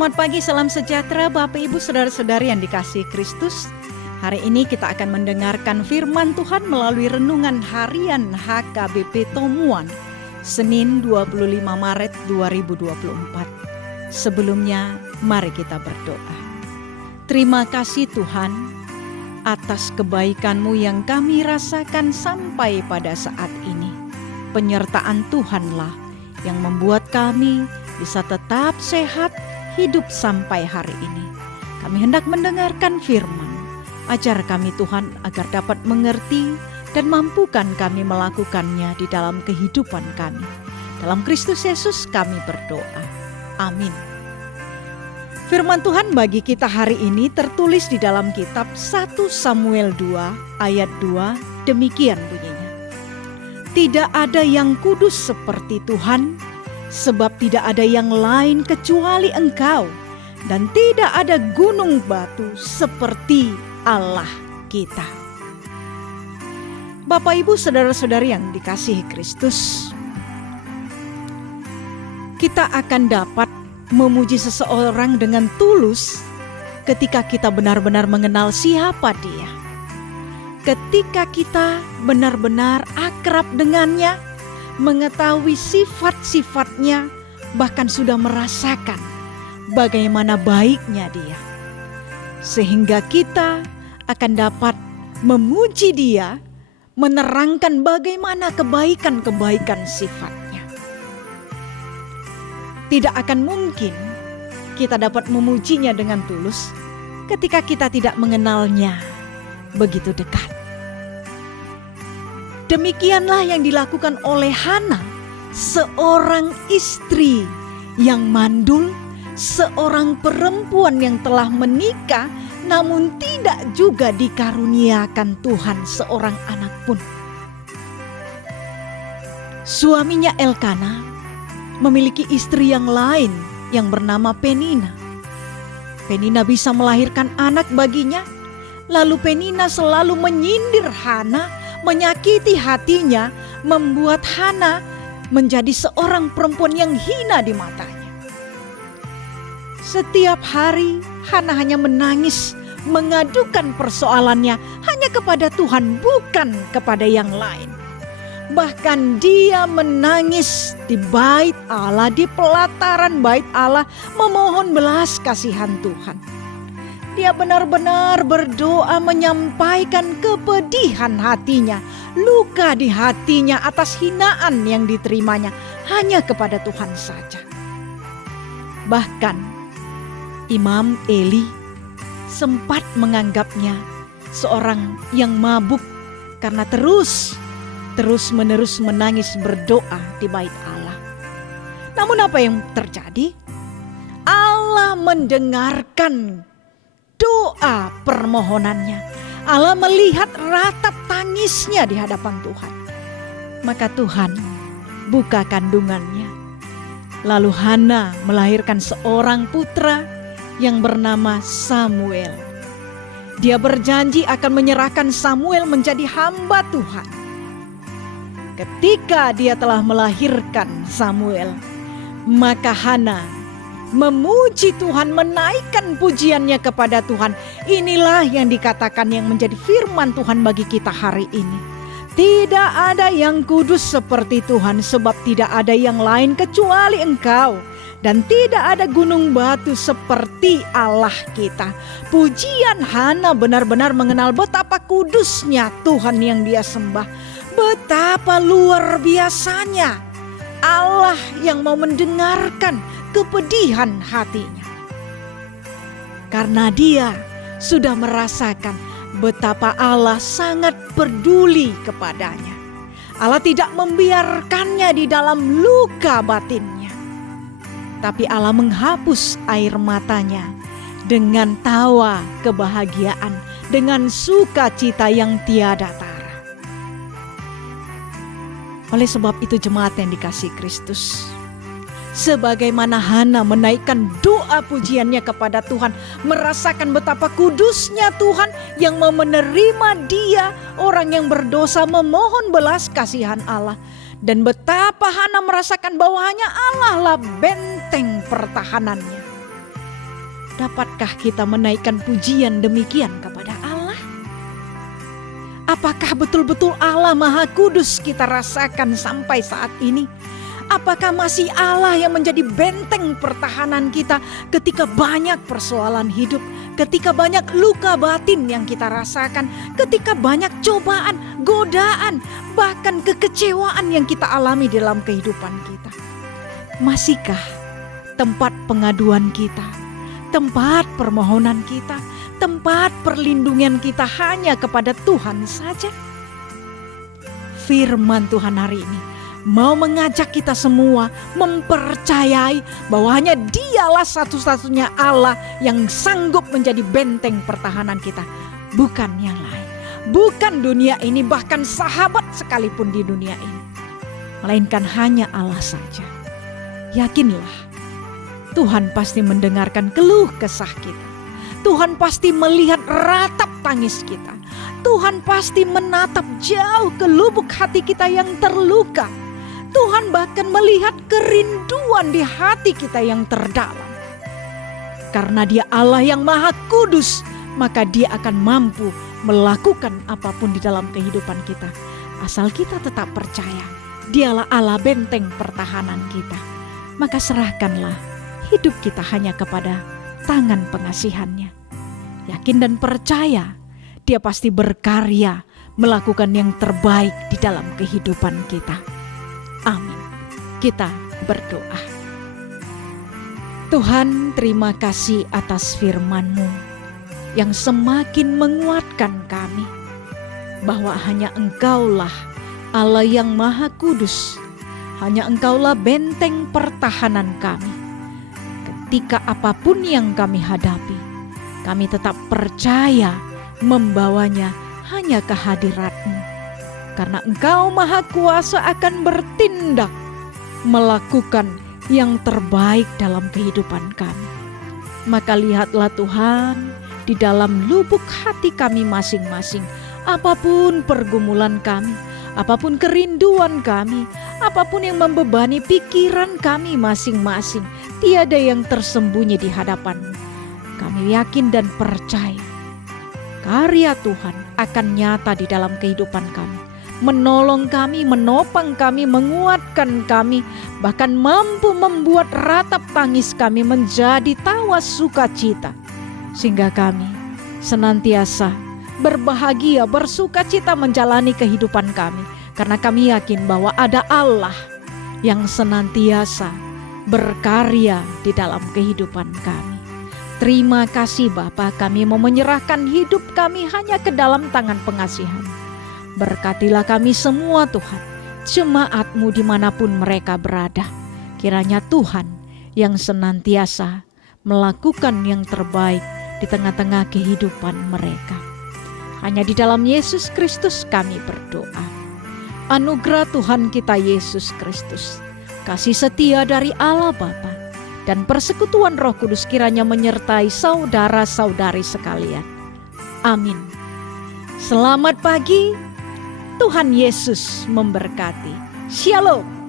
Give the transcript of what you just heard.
Selamat pagi, salam sejahtera Bapak Ibu Saudara-saudari yang dikasihi Kristus. Hari ini kita akan mendengarkan firman Tuhan melalui renungan harian HKBP Tomuan, Senin 25 Maret 2024. Sebelumnya, mari kita berdoa. Terima kasih Tuhan atas kebaikan-Mu yang kami rasakan sampai pada saat ini. Penyertaan Tuhanlah yang membuat kami bisa tetap sehat, hidup sampai hari ini. Kami hendak mendengarkan firman. Ajar kami Tuhan agar dapat mengerti dan mampukan kami melakukannya di dalam kehidupan kami. Dalam Kristus Yesus kami berdoa. Amin. Firman Tuhan bagi kita hari ini tertulis di dalam kitab 1 Samuel 2 ayat 2, demikian bunyinya. Tidak ada yang kudus seperti Tuhan, sebab tidak ada yang lain kecuali Engkau, dan tidak ada gunung batu seperti Allah kita. Bapak Ibu saudara-saudari yang dikasihi Kristus, kita akan dapat memuji seseorang dengan tulus ketika kita benar-benar mengenal siapa dia. Ketika kita benar-benar akrab dengannya, mengetahui sifat-sifatnya, bahkan sudah merasakan bagaimana baiknya dia. Sehingga kita akan dapat memuji dia, menerangkan bagaimana kebaikan-kebaikan sifatnya. Tidak akan mungkin kita dapat memujinya dengan tulus ketika kita tidak mengenalnya begitu dekat. Demikianlah yang dilakukan oleh Hana, seorang istri yang mandul, seorang perempuan yang telah menikah namun tidak juga dikaruniakan Tuhan seorang anak pun. Suaminya Elkana memiliki istri yang lain yang bernama Penina. Penina bisa melahirkan anak baginya, lalu Penina selalu menyindir Hana, menyakiti hatinya, membuat Hana menjadi seorang perempuan yang hina di matanya. Setiap hari Hana hanya menangis, mengadukan persoalannya hanya kepada Tuhan, bukan kepada yang lain. Bahkan dia menangis di bait Allah, di pelataran bait Allah, memohon belas kasihan Tuhan. Dia benar-benar berdoa menyampaikan kepedihan hatinya, luka di hatinya atas hinaan yang diterimanya hanya kepada Tuhan saja. Bahkan Imam Eli sempat menganggapnya seorang yang mabuk karena terus-menerus menangis berdoa di bait Allah. Namun apa yang terjadi? Allah mendengarkan doa permohonannya. Allah melihat ratap tangisnya di hadapan Tuhan. Maka Tuhan buka kandungannya. Lalu Hana melahirkan seorang putra yang bernama Samuel. Dia berjanji akan menyerahkan Samuel menjadi hamba Tuhan. Ketika dia telah melahirkan Samuel, maka Hana memuji Tuhan, menaikkan pujiannya kepada Tuhan. Inilah yang dikatakan yang menjadi firman Tuhan bagi kita hari ini. Tidak ada yang kudus seperti Tuhan, sebab tidak ada yang lain kecuali Engkau. Dan tidak ada gunung batu seperti Allah kita. Pujian Hana benar-benar mengenal betapa kudusnya Tuhan yang dia sembah. Betapa luar biasanya Allah yang mau mendengarkan kepedihan hatinya. Karena dia sudah merasakan betapa Allah sangat peduli kepadanya. Allah tidak membiarkannya di dalam luka batinnya. Tapi Allah menghapus air matanya dengan tawa kebahagiaan, dengan sukacita yang tiada tara. Oleh sebab itu jemaat yang dikasihi Kristus, sebagaimana Hana menaikkan doa pujiannya kepada Tuhan, merasakan betapa kudusnya Tuhan yang mau menerima dia, orang yang berdosa, memohon belas kasihan Allah. Dan betapa Hana merasakan bahwa hanya Allah lah benteng pertahanannya. Dapatkah kita menaikkan pujian demikian kepada Allah? Apakah betul-betul Allah Maha Kudus kita rasakan sampai saat ini? Apakah masih Allah yang menjadi benteng pertahanan kita ketika banyak persoalan hidup, ketika banyak luka batin yang kita rasakan, ketika banyak cobaan, godaan, bahkan kekecewaan yang kita alami dalam kehidupan kita? Masihkah tempat pengaduan kita, tempat permohonan kita, tempat perlindungan kita hanya kepada Tuhan saja? Firman Tuhan hari ini mau mengajak kita semua mempercayai bahwa hanya Dialah satu-satunya Allah yang sanggup menjadi benteng pertahanan kita. Bukan yang lain, bukan dunia ini, bahkan sahabat sekalipun di dunia ini, melainkan hanya Allah saja. Yakinlah, Tuhan pasti mendengarkan keluh kesah kita. Tuhan pasti melihat ratap tangis kita. Tuhan pasti menatap jauh ke lubuk hati kita yang terluka. Tuhan bahkan melihat kerinduan di hati kita yang terdalam. Karena Dia Allah yang Maha Kudus, maka Dia akan mampu melakukan apapun di dalam kehidupan kita. Asal kita tetap percaya, Dialah Allah benteng pertahanan kita. Maka serahkanlah hidup kita hanya kepada tangan pengasihan-Nya. Yakin dan percaya, Dia pasti berkarya melakukan yang terbaik di dalam kehidupan kita. Amin. Kita berdoa. Tuhan, terima kasih atas firman-Mu yang semakin menguatkan kami bahwa hanya Engkaulah Allah yang Maha Kudus. Hanya Engkaulah benteng pertahanan kami. Ketika apapun yang kami hadapi, kami tetap percaya membawanya hanya ke hadirat-Mu. Karena Engkau Maha Kuasa akan bertindak, melakukan yang terbaik dalam kehidupan kami. Maka lihatlah Tuhan, di dalam lubuk hati kami masing-masing, apapun pergumulan kami, apapun kerinduan kami, apapun yang membebani pikiran kami masing-masing, tiada yang tersembunyi di hadapan-Mu. Kami yakin dan percaya, karya Tuhan akan nyata di dalam kehidupan kami. Menolong kami, menopang kami, menguatkan kami, bahkan mampu membuat ratap tangis kami menjadi tawa sukacita. Sehingga kami senantiasa berbahagia, bersukacita menjalani kehidupan kami. Karena kami yakin bahwa ada Allah yang senantiasa berkarya di dalam kehidupan kami. Terima kasih Bapa, kami mau menyerahkan hidup kami hanya ke dalam tangan pengasihan. Berkatilah kami semua Tuhan, jemaat-Mu dimanapun mereka berada. Kiranya Tuhan yang senantiasa melakukan yang terbaik di tengah-tengah kehidupan mereka. Hanya di dalam Yesus Kristus kami berdoa. Anugerah Tuhan kita Yesus Kristus, kasih setia dari Allah Bapa, dan persekutuan Roh Kudus kiranya menyertai saudara-saudari sekalian. Amin. Selamat pagi. Tuhan Yesus memberkati. Shalom.